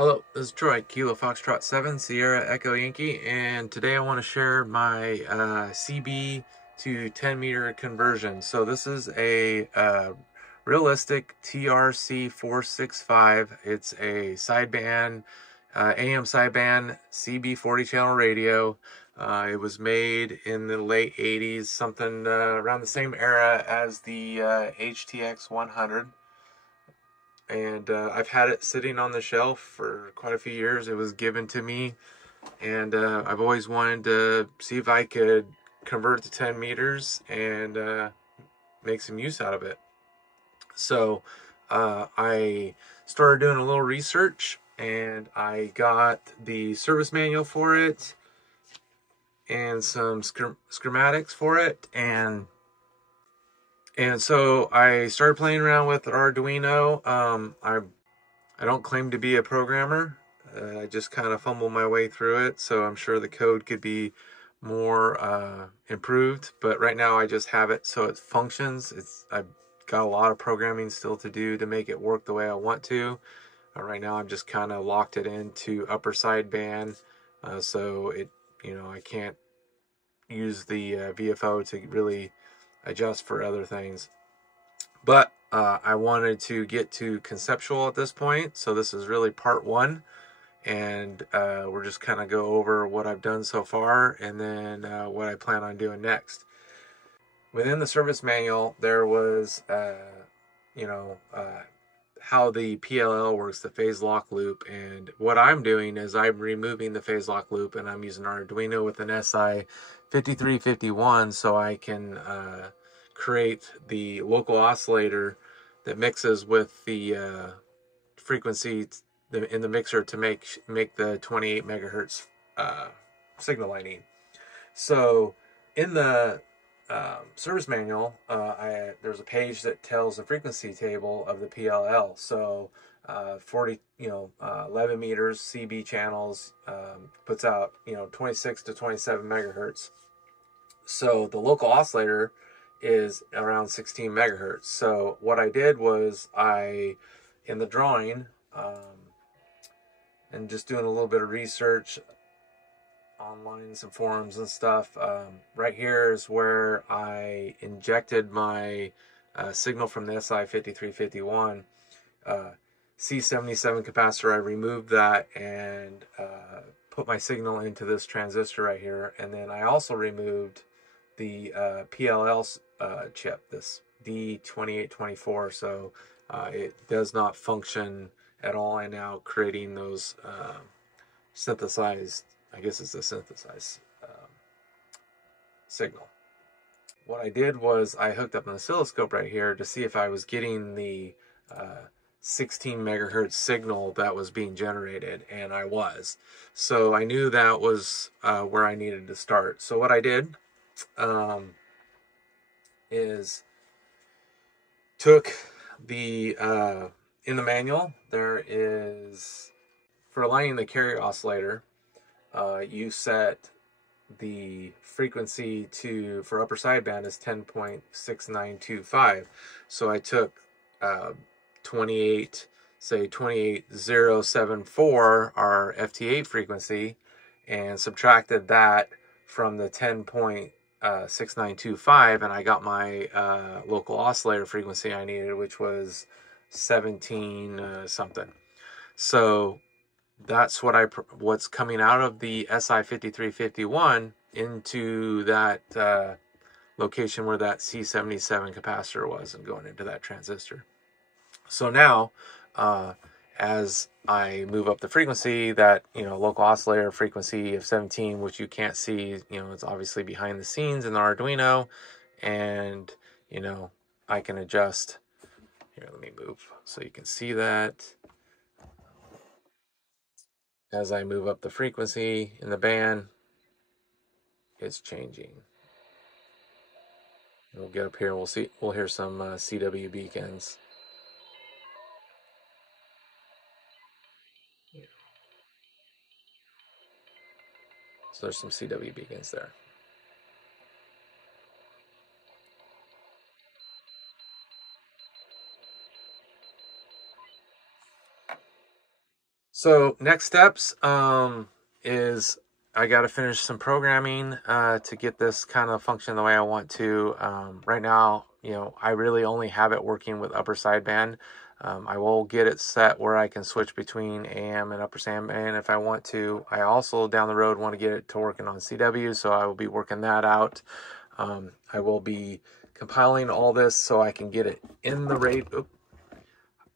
Hello, this is Troy, Kilo Foxtrot 7, Sierra Echo Yankee, and today I want to share my CB to 10 meter conversion. So this is a Realistic TRC-465. It's a sideband, AM sideband CB 40 channel radio. It was made in the late 80s, something around the same era as the HTX 100. And I've had it sitting on the shelf for quite a few years. It was given to me, and I've always wanted to see if I could convert to 10 meters and make some use out of it. So I started doing a little research, and I got the service manual for it and some schematics for it, and so I started playing around with Arduino. I don't claim to be a programmer. I just kind of fumble my way through it, so I'm sure the code could be more improved. But right now I just have it so it functions. I've got a lot of programming still to do to make it work the way I want to. Right now I'm just kind of locked it into upper sideband, so it, I can't use the VFO to really adjust for other things. But I wanted to get to conceptual at this point, so this is really part one, and we're just kind of go over what I've done so far and then what I plan on doing next. Within the service manual, there was, how the PLL works, the phase lock loop, and what I'm doing is I'm removing the phase lock loop, and I'm using Arduino with an SI5351 so I can create the local oscillator that mixes with the frequency in the mixer to make the 28 megahertz signal I need. So in the service manual, there's a page that tells the frequency table of the PLL. So 11 meters CB channels, puts out 26 to 27 megahertz. So the local oscillator is around 16 megahertz. So what I did was in the drawing, and just doing a little bit of research online, some forums and stuff, right here is where I injected my signal from the SI5351 C77 capacitor. I removed that and put my signal into this transistor right here, and then I also removed the PLL chip, this D2824, so it does not function at all. I'm now creating those synthesized, I guess it's a synthesized signal. What I did was I hooked up an oscilloscope right here to see if I was getting the 16 megahertz signal that was being generated, and I was. So I knew that was where I needed to start. So what I did is took the in the manual there is, for aligning the carrier oscillator, you set the frequency for upper sideband is 10.6925. So I took 28074, our FT8 frequency, and subtracted that from the 10.6925, and I got my local oscillator frequency I needed, which was 17 something. So that's what's coming out of the SI5351 into that location where that C77 capacitor was, and going into that transistor. So now, as I move up the frequency, that local oscillator frequency of 17, which you can't see, it's obviously behind the scenes in the Arduino, and I can adjust. Here, let me move so you can see that. As I move up the frequency in the band, it's changing. We'll get up here and we'll hear some CW beacons. So there's some CW beacons there. So next steps is I got to finish some programming to get this kind of function the way I want to. Right now, I really only have it working with upper sideband. I will get it set where I can switch between AM and upper sideband if I want to. I also down the road want to get it to working on CW, so I will be working that out. I will be compiling all this so I can get it in the radio.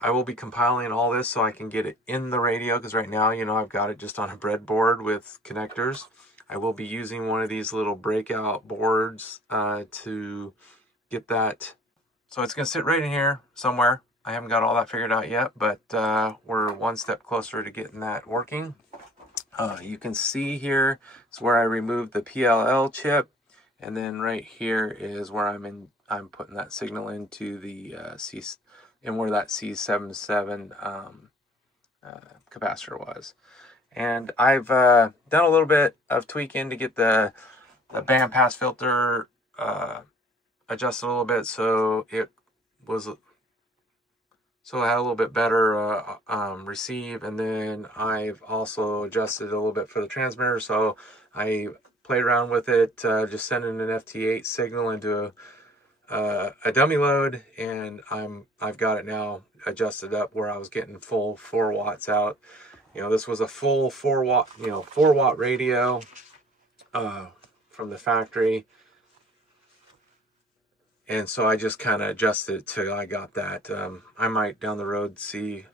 I will be compiling all this so I can get it in the radio, because right now, I've got it just on a breadboard with connectors. I will be using one of these little breakout boards to get that. So it's going to sit right in here somewhere. I haven't got all that figured out yet, but we're one step closer to getting that working. You can see here is where I removed the PLL chip, and then right here is where I'm putting that signal into the and where that C77 capacitor was. And I've done a little bit of tweaking to get the band pass filter adjusted a little bit so it had a little bit better receive, and then I've also adjusted a little bit for the transmitter. So I played around with it, just sending an FT8 signal into a dummy load, and I've got it now adjusted up where I was getting full 4 watts out. This was a full 4 watt, 4 watt radio from the factory. And so I just kind of adjusted it till I got that. I might down the road see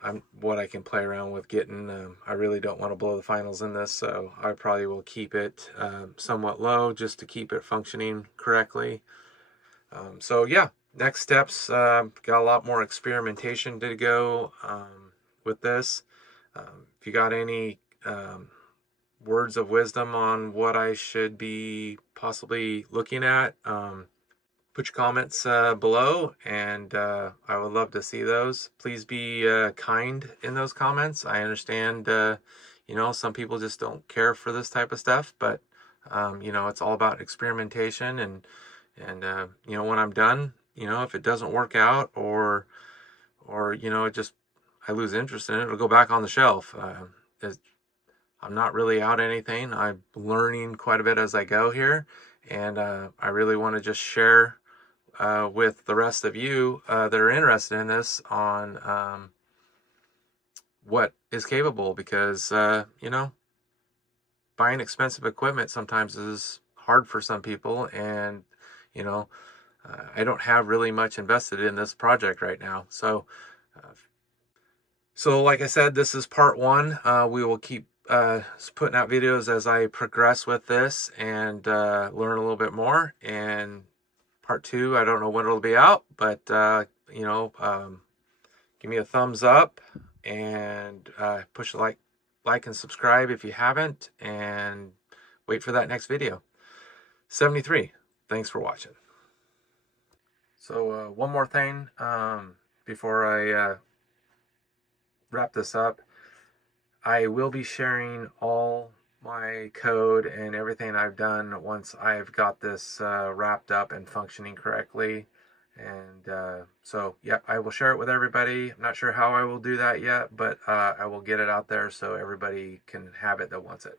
what I can play around with getting. I really don't want to blow the finals in this, so I probably will keep it somewhat low just to keep it functioning correctly. So yeah, next steps, got a lot more experimentation to go with this. If you got any words of wisdom on what I should be possibly looking at, put your comments below, and I would love to see those. Please be kind in those comments. I understand, some people just don't care for this type of stuff, but it's all about experimentation, and when I'm done, if it doesn't work out, or I lose interest in it, it'll go back on the shelf. I'm not really out anything. I'm learning quite a bit as I go here, and I really want to just share with the rest of you that are interested in this on what is capable, because buying expensive equipment sometimes is hard for some people, and I don't have really much invested in this project right now. So like I said, this is part 1. We will keep putting out videos as I progress with this and learn a little bit more. And part 2, I don't know when it'll be out, but give me a thumbs up, and push like and subscribe if you haven't, and wait for that next video. 73. Thanks for watching. So one more thing before I wrap this up. I will be sharing all my code and everything I've done once I've got this wrapped up and functioning correctly. And so yeah, I will share it with everybody. I'm not sure how I will do that yet, but I will get it out there so everybody can have it that wants it.